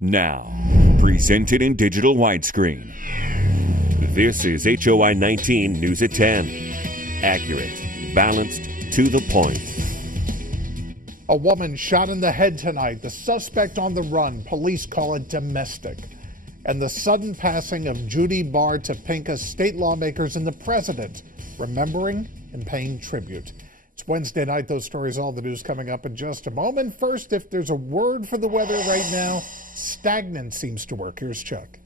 Now, presented in digital widescreen. This is HOI-19 News at 10. Accurate, balanced, to the point. A woman shot in the head tonight. The suspect on the run. Police call it domestic. And the sudden passing of Judy Barr Topinka, state lawmakers and the president remembering and paying tribute. It's Wednesday night. Those stories, all the news coming up in just a moment. First, if there's a word for the weather right now, stagnant seems to work. Here's Chuck.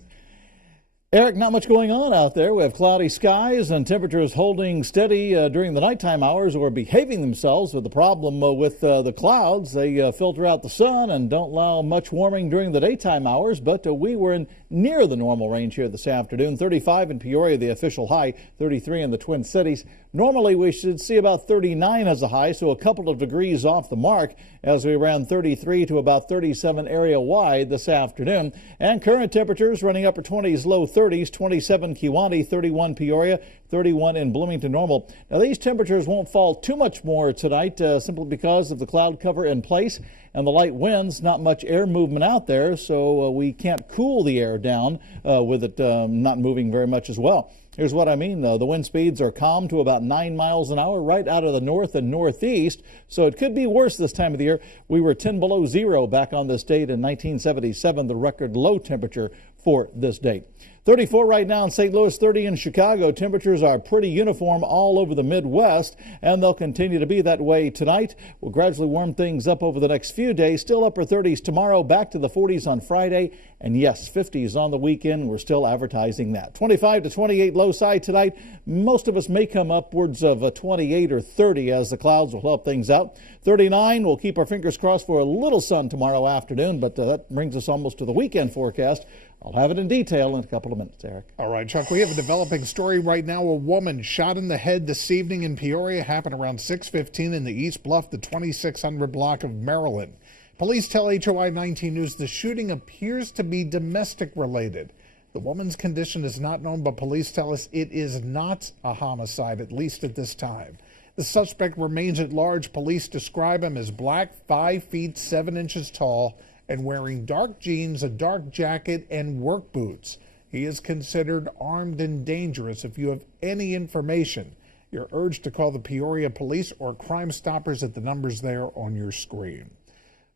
Eric, not much going on out there. We have cloudy skies and temperatures holding steady during the nighttime hours or behaving themselves. With the problem with the clouds, they filter out the sun and don't allow much warming during the daytime hours. But we were in near the normal range here this afternoon. 35 in Peoria, the official high, 33 in the Twin Cities. Normally, we should see about 39 as a high, so a couple of degrees off the mark as we ran 33 to about 37 area-wide this afternoon. And current temperatures running upper 20s, low 30s, 27 Kewanee, 31 Peoria, 31 in Bloomington normal. Now, these temperatures won't fall too much more tonight simply because of the cloud cover in place and the light winds. Not much air movement out there, so we can't cool the air down with it not moving very much as well. Here's what I mean, though. The wind speeds are calm to about 9 miles an hour right out of the north and northeast, so it could be worse this time of the year. We were 10 below zero back on this date in 1977, the record low temperature for this date. 34 right now in St. Louis, 30 in Chicago. Temperatures are pretty uniform all over the Midwest, and they'll continue to be that way tonight. We'll gradually warm things up over the next few days. Still upper 30s tomorrow, back to the 40s on Friday, and yes, 50s on the weekend. We're still advertising that. 25 to 28 low side tonight. Most of us may come upwards of 28 or 30 as the clouds will help things out. 39, we'll keep our fingers crossed for a little sun tomorrow afternoon, but that brings us almost to the weekend forecast. I'll have it in detail in a couple of minutes, Eric. All right, Chuck, we have a developing story right now. A woman shot in the head this evening in Peoria. Happened around 6:15 in the East Bluff, the 2600 block of Maryland. Police tell HOI-19 News the shooting appears to be domestic related. The woman's condition is not known, but police tell us it is not a homicide, at least at this time. The suspect remains at large. Police describe him as black, 5 feet 7 inches tall, and wearing dark jeans, a dark jacket, and work boots. He is considered armed and dangerous. If you have any information, you're urged to call the Peoria Police or Crime Stoppers at the numbers there on your screen.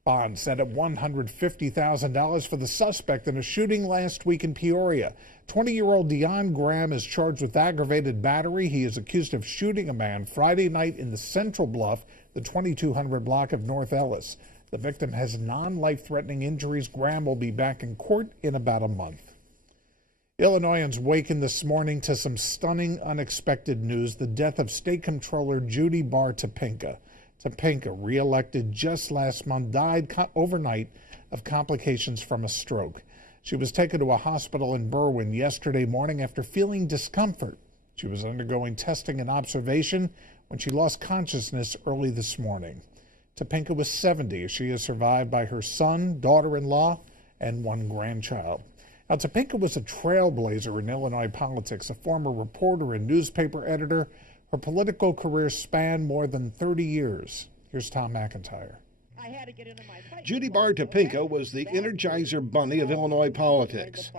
Bond set at $150,000 for the suspect in a shooting last week in Peoria. 20-year-old Deon Graham is charged with aggravated battery. He is accused of shooting a man Friday night in the Central Bluff, the 2200 block of North Ellis. The victim has non-life-threatening injuries. Graham will be back in court in about a month. Illinoisans wakened this morning to some stunning, unexpected news. The death of State Comptroller Judy Barr Topinka. Topinka, re-elected just last month, died overnight of complications from a stroke. She was taken to a hospital in Berwyn yesterday morning after feeling discomfort. She was undergoing testing and observation when she lost consciousness early this morning. Topinka was 70. She is survived by her son, daughter-in-law, and 1 grandchild. Now, Topinka was a trailblazer in Illinois politics, a former reporter and newspaper editor. Her political career spanned more than 30 years. Here's Tom McIntyre. Judy Barr Topinka was the Energizer Bunny of Illinois politics.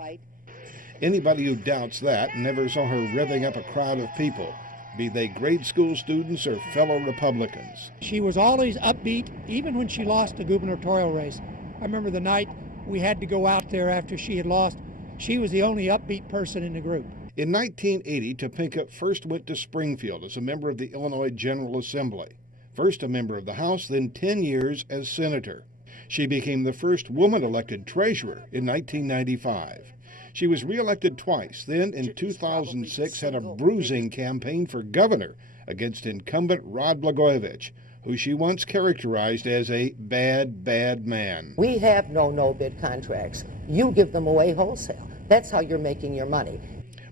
Anybody who doubts that never saw her revving up a crowd of people, be they grade school students or fellow Republicans. She was always upbeat, even when she lost the gubernatorial race. I remember the night we had to go out there after she had lost. She was the only upbeat person in the group. In 1980, Topinka first went to Springfield as a member of the Illinois General Assembly. First a member of the House, then 10 years as senator. She became the first woman elected treasurer in 1995. She was reelected twice, then in 2006 had a bruising campaign for governor against incumbent Rod Blagojevich, who she once characterized as a bad man. We have no-bid contracts. You give them away wholesale. That's how you're making your money.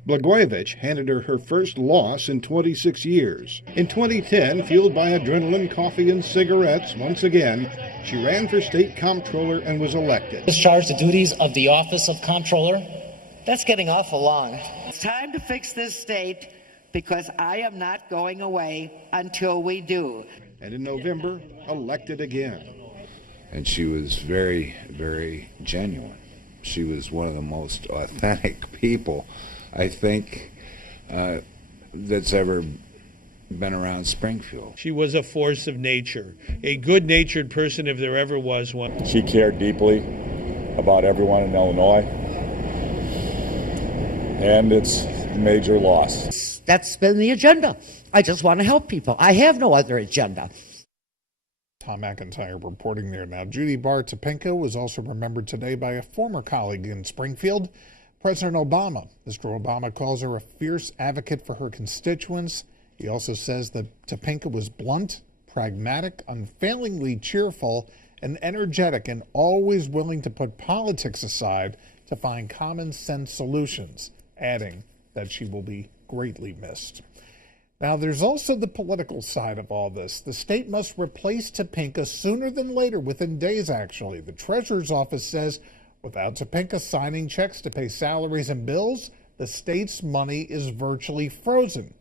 Blagojevich handed her her first loss in 26 years. In 2010, fueled by adrenaline, coffee, and cigarettes, once again, she ran for state comptroller and was elected. Discharge the duties of the office of comptroller. That's getting awful long. It's time to fix this state because I am not going away until we do. And in November, elected again. And she was very, very genuine. She was one of the most authentic people, I think, that's ever been around Springfield. She was a force of nature, a good-natured person if there ever was one. She cared deeply about everyone in Illinois, and it's a major loss. That's been the agenda. I just want to help people. I have no other agenda. Tom McIntyre reporting there now. Judy Barr Topinka was also remembered today by a former colleague in Springfield, President Obama. Mr. Obama calls her a fierce advocate for her constituents. He also says that Topinka was blunt, pragmatic, unfailingly cheerful, and energetic, and always willing to put politics aside to find common sense solutions, adding that she will be greatly missed. Now, there's also the political side of all this. The state must replace Topinka sooner than later, within days, actually. The Treasurer's Office says without Topinka signing checks to pay salaries and bills, the state's money is virtually frozen.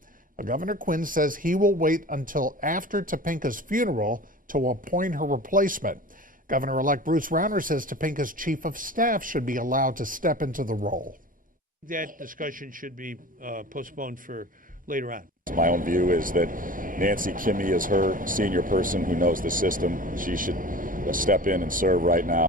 Governor Quinn says he will wait until after Topinka's funeral to appoint her replacement. Governor-elect Bruce Rauner says Topinka's chief of staff should be allowed to step into the role. That discussion should be postponed for later on. My own view is that Nancy Kimmy is her senior person who knows the system. She should step in and serve right now.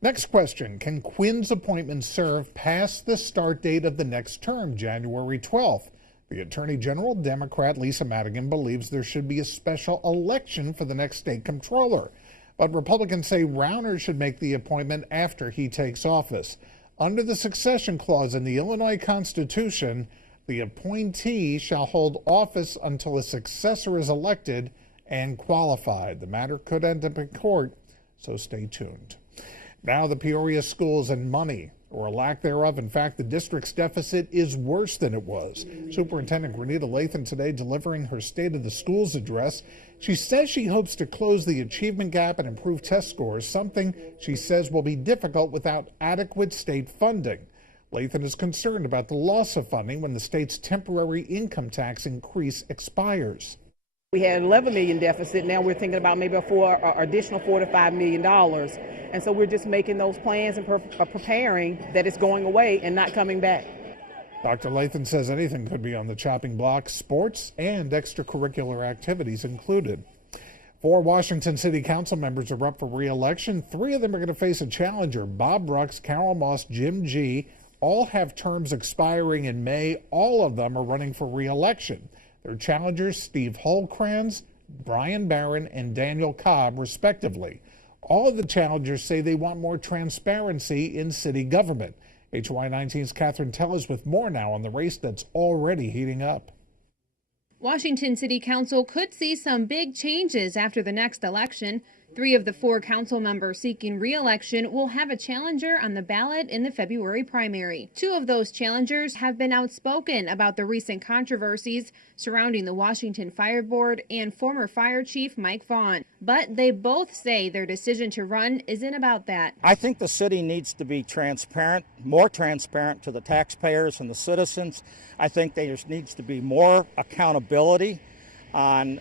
Next question. Can Quinn's appointment serve past the start date of the next term, January 12th? The Attorney General, Democrat Lisa Madigan, believes there should be a special election for the next state comptroller. But Republicans say Rauner should make the appointment after he takes office. Under the succession clause in the Illinois Constitution, the appointee shall hold office until a successor is elected and qualified. The matter could end up in court, so stay tuned. Now the Peoria schools and money, or a lack thereof. In fact, the district's deficit is worse than it was. Superintendent Greene Lathan today delivering her State of the Schools address. She says she hopes to close the achievement gap and improve test scores, something she says will be difficult without adequate state funding. Lathan is concerned about the loss of funding when the state's temporary income tax increase expires. We had an $11 million deficit. Now we're thinking about maybe additional $4 to $5 million. And so we're just making those plans and preparing that it's going away and not coming back. Dr. Lathan says anything could be on the chopping block, sports and extracurricular activities included. 4 Washington City Council members are up for re-election. 3 of them are going to face a challenger. Bob Brooks, Carol Moss, Jim G. all have terms expiring in May. All of them are running for re-election. Their challengers, Steve Holcrans, Brian Barron, and Daniel Cobb, respectively. All of the challengers say they want more transparency in city government. HOI-19's Catherine Tellers with more now on the race that's already heating up. Washington City Council could see some big changes after the next election. 3 of the 4 council members seeking re-election will have a challenger on the ballot in the February primary. 2 of those challengers have been outspoken about the recent controversies surrounding the Washington Fire Board and former fire chief Mike Vaughn. But they both say their decision to run isn't about that. I think the city needs to be transparent, more transparent to the taxpayers and the citizens. I think there needs to be more accountability on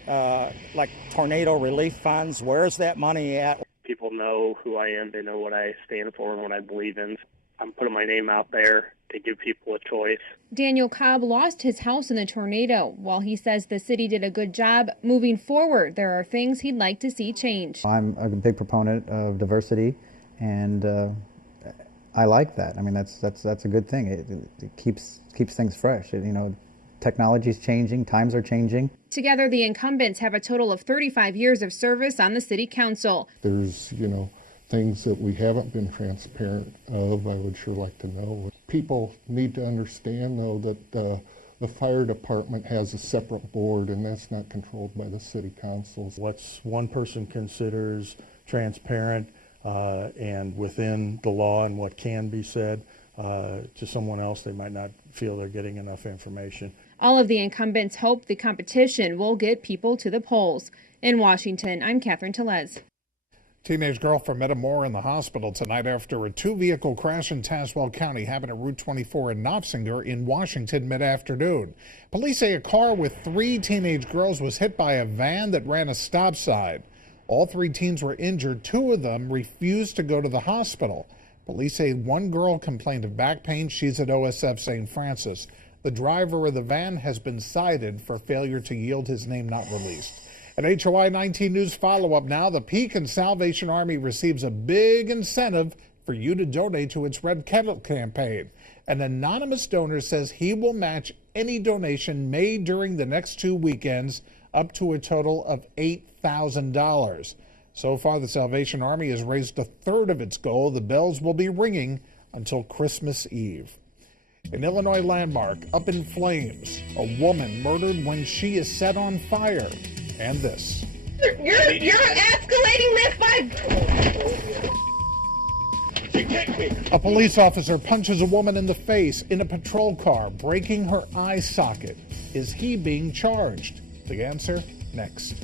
like tornado relief funds. Where's that money at? People know who I am. They know what I stand for and what I believe in. I'm putting my name out there to give people a choice. Daniel Cobb lost his house in the tornado. While he says the city did a good job moving forward, there are things he'd like to see change. I'm a big proponent of diversity, and I like that. I mean, that's a good thing. It keeps things fresh. Technology's changing, times are changing. Together, the incumbents have a total of 35 years of service on the city council. There's, things that we haven't been transparent of. I would sure like to know. People need to understand, though, that the fire department has a separate board, and that's not controlled by the city councils. What's one person considers transparent and within the law and what can be said to someone else, they might not feel they're getting enough information. All of the incumbents hope the competition will get people to the polls. In Washington, I'm Catherine Tellez. Teenage girl from Metamora in the hospital tonight after a 2-vehicle crash in Tazewell County happened at Route 24 in Nopsinger in Washington mid-afternoon. Police say a car with 3 teenage girls was hit by a van that ran a stop sign. All 3 teens were injured. 2 of them refused to go to the hospital. Police say one girl complained of back pain. She's at OSF St. Francis. The driver of the van has been cited for failure to yield, his name not released. An HOI-19 news follow-up now. The Pekin Salvation Army receives a big incentive for you to donate to its Red Kendall campaign. An anonymous donor says he will match any donation made during the next 2 weekends up to a total of $8,000. So far, the Salvation Army has raised a third of its goal. The bells will be ringing until Christmas Eve. An Illinois landmark up in flames. A woman murdered when she is set on fire. And this. You're escalating this by... A police officer punches a woman in the face in a patrol car, breaking her eye socket. Is he being charged? The answer next.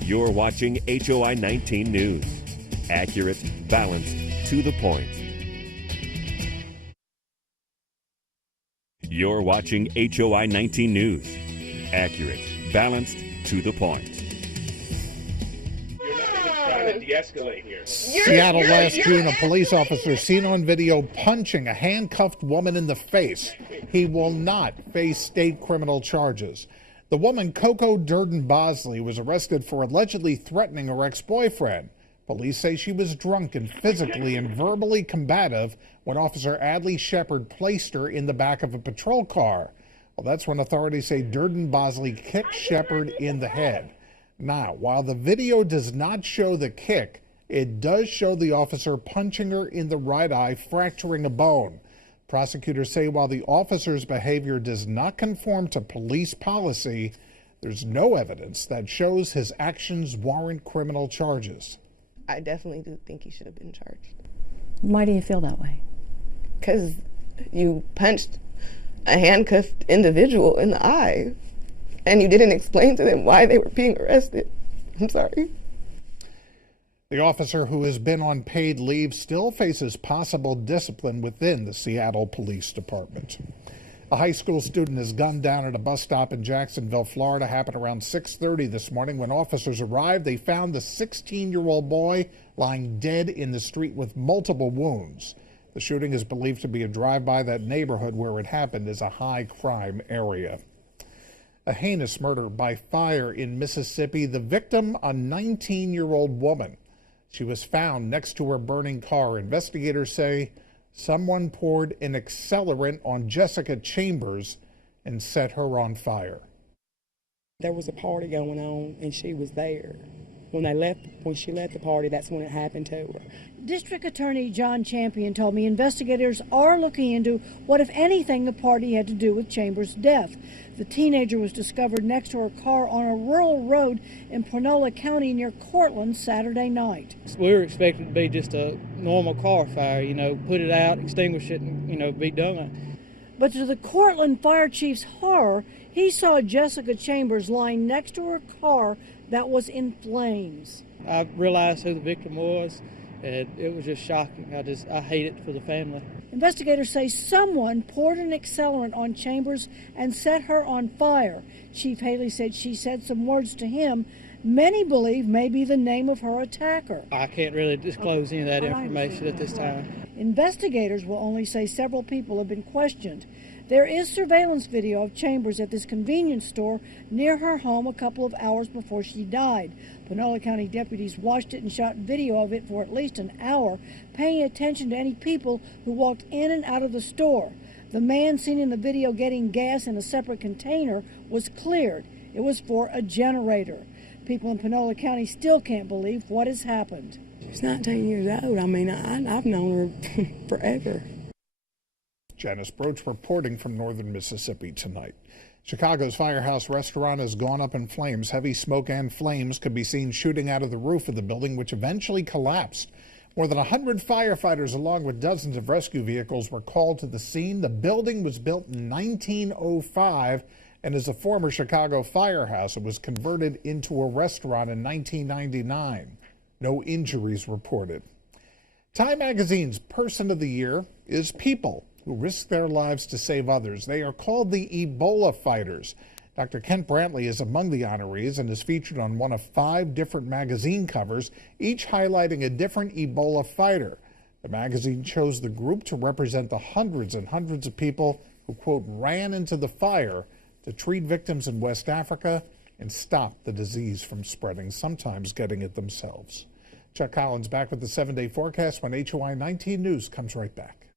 You're watching HOI-19 News. Accurate, balanced, to the point. You're watching HOI-19 News. Accurate, balanced, to the point. You're not even trying to de-escalate here. Seattle last June, a police officer seen on video punching a handcuffed woman in the face. He will not face state criminal charges. The woman, Coco Durden Bosley, was arrested for allegedly threatening her ex-boyfriend. Police say she was drunk and physically and verbally combative when Officer Adley Shepard placed her in the back of a patrol car. Well, that's when authorities say Durden Bosley kicked Shepard in the head. Now, while the video does not show the kick, it does show the officer punching her in the right eye, fracturing a bone. Prosecutors say while the officer's behavior does not conform to police policy, there's no evidence that shows his actions warrant criminal charges. I definitely do think he should have been charged. Why do you feel that way? Because you punched a handcuffed individual in the eye, and you didn't explain to them why they were being arrested. I'm sorry. The officer, who has been on paid leave, still faces possible discipline within the Seattle Police Department. A high school student is gunned down at a bus stop in Jacksonville, Florida. Happened around 6:30 this morning. When officers arrived, they found the 16-year-old boy lying dead in the street with multiple wounds. The shooting is believed to be a drive-by. That neighborhood where it happened is a high-crime area. A heinous murder by fire in Mississippi. The victim, a 19-year-old woman. She was found next to her burning car. Investigators say someone poured an accelerant on Jessica Chambers and set her on fire. There was a party going on and she was there. When she left the party, that's when it happened to her. District Attorney John Champion told me investigators are looking into what, if anything, the party had to do with Chambers' death. The teenager was discovered next to her car on a rural road in Panola County near Cortland Saturday night. We were expecting it to be just a normal car fire, put it out, extinguish it, and, be done. But to the Cortland fire chief's horror, he saw Jessica Chambers lying next to her car that was in flames. I realized who the victim was, and it was just shocking. I hate it for the family. Investigators say someone poured an accelerant on Chambers and set her on fire. Chief Haley said she said some words to him many believe may be the name of her attacker. I can't really disclose any of that information at this time. Investigators will only say several people have been questioned. There is surveillance video of Chambers at this convenience store near her home a couple of hours before she died. Panola County deputies watched it and shot video of it for at least an hour, paying attention to any people who walked in and out of the store. The man seen in the video getting gas in a separate container was cleared. It was for a generator. People in Panola County still can't believe what has happened. She's 19 years old. I mean, I've known her forever. Janice Broach reporting from northern Mississippi tonight. Chicago's Firehouse Restaurant has gone up in flames. Heavy smoke and flames could be seen shooting out of the roof of the building, which eventually collapsed. More than 100 firefighters, along with dozens of rescue vehicles, were called to the scene. The building was built in 1905 and is a former Chicago firehouse. It was converted into a restaurant in 1999. No injuries reported. Time Magazine's Person of the Year is people who risk their lives to save others. They are called the Ebola Fighters. Dr. Kent Brantley is among the honorees and is featured on one of 5 different magazine covers, each highlighting a different Ebola fighter. The magazine chose the group to represent the hundreds and hundreds of people who, quote, ran into the fire to treat victims in West Africa and stop the disease from spreading, sometimes getting it themselves. Chuck Collins back with the 7-day forecast when HOI-19 News comes right back.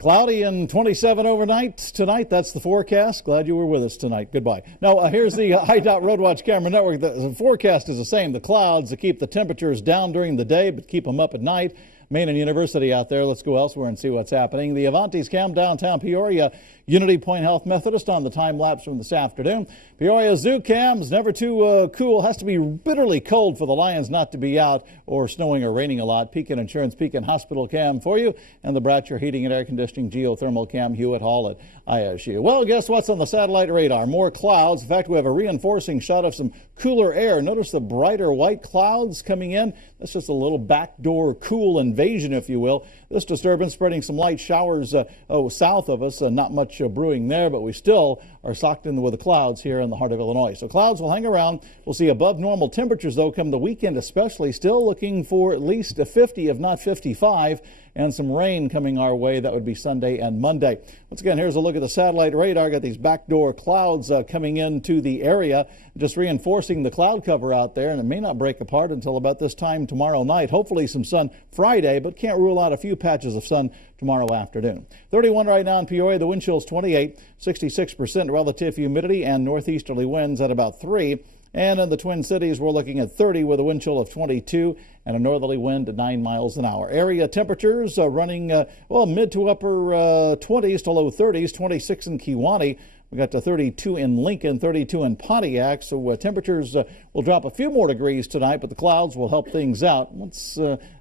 Cloudy and 27 overnight tonight. That's the forecast. Glad you were with us tonight. Goodbye. Now, here's the IDOT Roadwatch Camera Network. The forecast is the same. The clouds that keep the temperatures down during the day but keep them up at night. Main and University out there. Let's go elsewhere and see what's happening. The Avanti's Cam downtown Peoria. Unity Point Health Methodist on the time lapse from this afternoon. Peoria Zoo Cams, never too cool. Has to be bitterly cold for the Lions not to be out, or snowing or raining a lot. Pekin Insurance, Pekin Hospital Cam for you. And the Bratcher Heating and Air Conditioning Geothermal Cam, Hewitt Hall at ISU. Well, guess what's on the satellite radar? More clouds. In fact, we have a reinforcing shot of some cooler air. Notice the brighter white clouds coming in. That's just a little backdoor cool invasion, if you will. This disturbance spreading some light showers south of us. Not much brewing there, but we still are socked in with the clouds here in the heart of Illinois. So clouds will hang around. We'll see above normal temperatures, though, come the weekend especially. Still looking for at least a 50, if not 55, and some rain coming our way. That would be Sunday and Monday. Once again, here's a look at the satellite radar. Got these backdoor clouds coming into the area, just reinforcing the cloud cover out there, and it may not break apart until about this time tomorrow night. Hopefully some sun Friday, but can't rule out a few patches of sun tomorrow afternoon. 31 right now in Peoria. The wind chill's 28, 66% relative humidity, and northeasterly winds at about 3. And in the Twin Cities, we're looking at 30 with a wind chill of 22 and a northerly wind at 9 miles an hour. Area temperatures running, mid to upper 20s to low 30s, 26 in Kewanee. We got to 32 in Lincoln, 32 in Pontiac. So temperatures will drop a few more degrees tonight, but the clouds will help things out. Once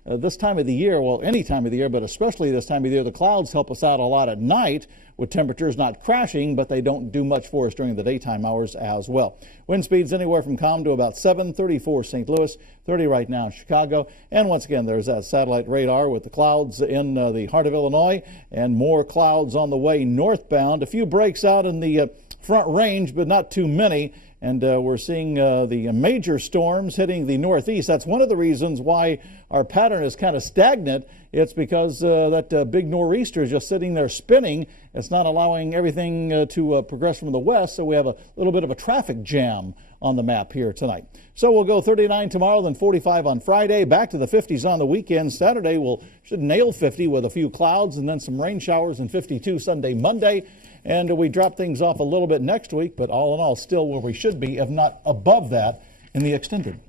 this time of the year, well, any time of the year, but especially this time of the year, the clouds help us out a lot at night with temperatures not crashing, but they don't do much for us during the daytime hours as well. Wind speeds anywhere from calm to about 7, 34 St. Louis, 30 right now in Chicago. And once again, there's that satellite radar with the clouds in the heart of Illinois and more clouds on the way northbound. A few breaks out in the front range, but not too many. And we're seeing the major storms hitting the northeast. That's one of the reasons why our pattern is kind of stagnant. It's because that big nor'easter is just sitting there spinning. It's not allowing everything to progress from the west, so we have a little bit of a traffic jam on the map here tonight. So we'll go 39 tomorrow, then 45 on Friday, back to the 50s on the weekend. Saturday should nail 50 with a few clouds and then some rain showers, and 52 Sunday, Monday. And we drop things off a little bit next week, but all in all, still where we should be, if not above that, in the extended.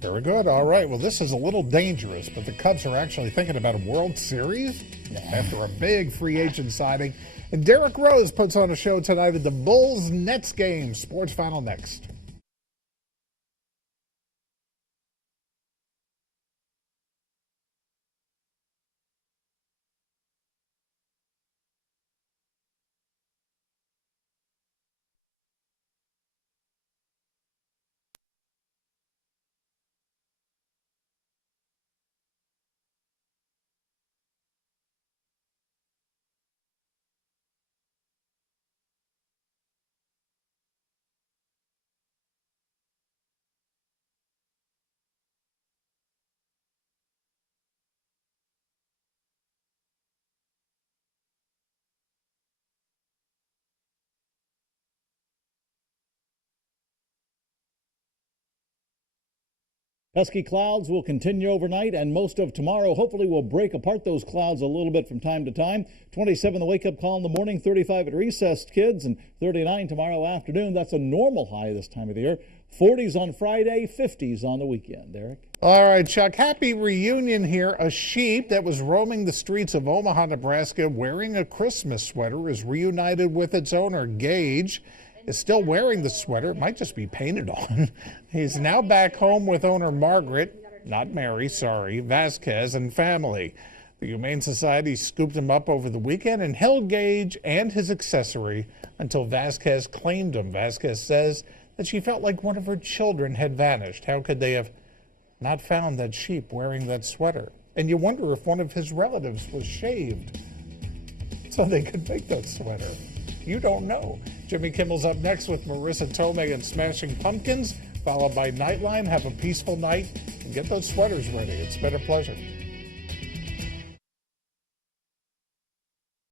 Very good. All right. Well, this is a little dangerous, but the Cubs are actually thinking about a World Series after a big free agent signing. And Derek Rose puts on a show tonight at the Bulls-Nets game. Sports Final next. Pesky clouds will continue overnight, and most of tomorrow hopefully will break apart those clouds a little bit from time to time. 27 the wake-up call in the morning, 35 at recess, kids, and 39 tomorrow afternoon. That's a normal high this time of the year. 40s on Friday, 50s on the weekend. Derek? All right, Chuck, happy reunion here. A sheep that was roaming the streets of Omaha, Nebraska, wearing a Christmas sweater is reunited with its owner, Gage. Is still wearing the sweater. It might just be painted on. He's now back home with owner Margaret, not Mary, sorry, Vasquez, and family. The Humane Society scooped him up over the weekend and held Gage and his accessory until Vasquez claimed him. Vasquez says that she felt like one of her children had vanished. How could they have not found that sheep wearing that sweater? And you wonder if one of his relatives was shaved so they could make that sweater. You don't know. Jimmy Kimmel's up next with Marissa Tomei and Smashing Pumpkins, followed by Nightline. Have a peaceful night and get those sweaters ready. It's been a pleasure.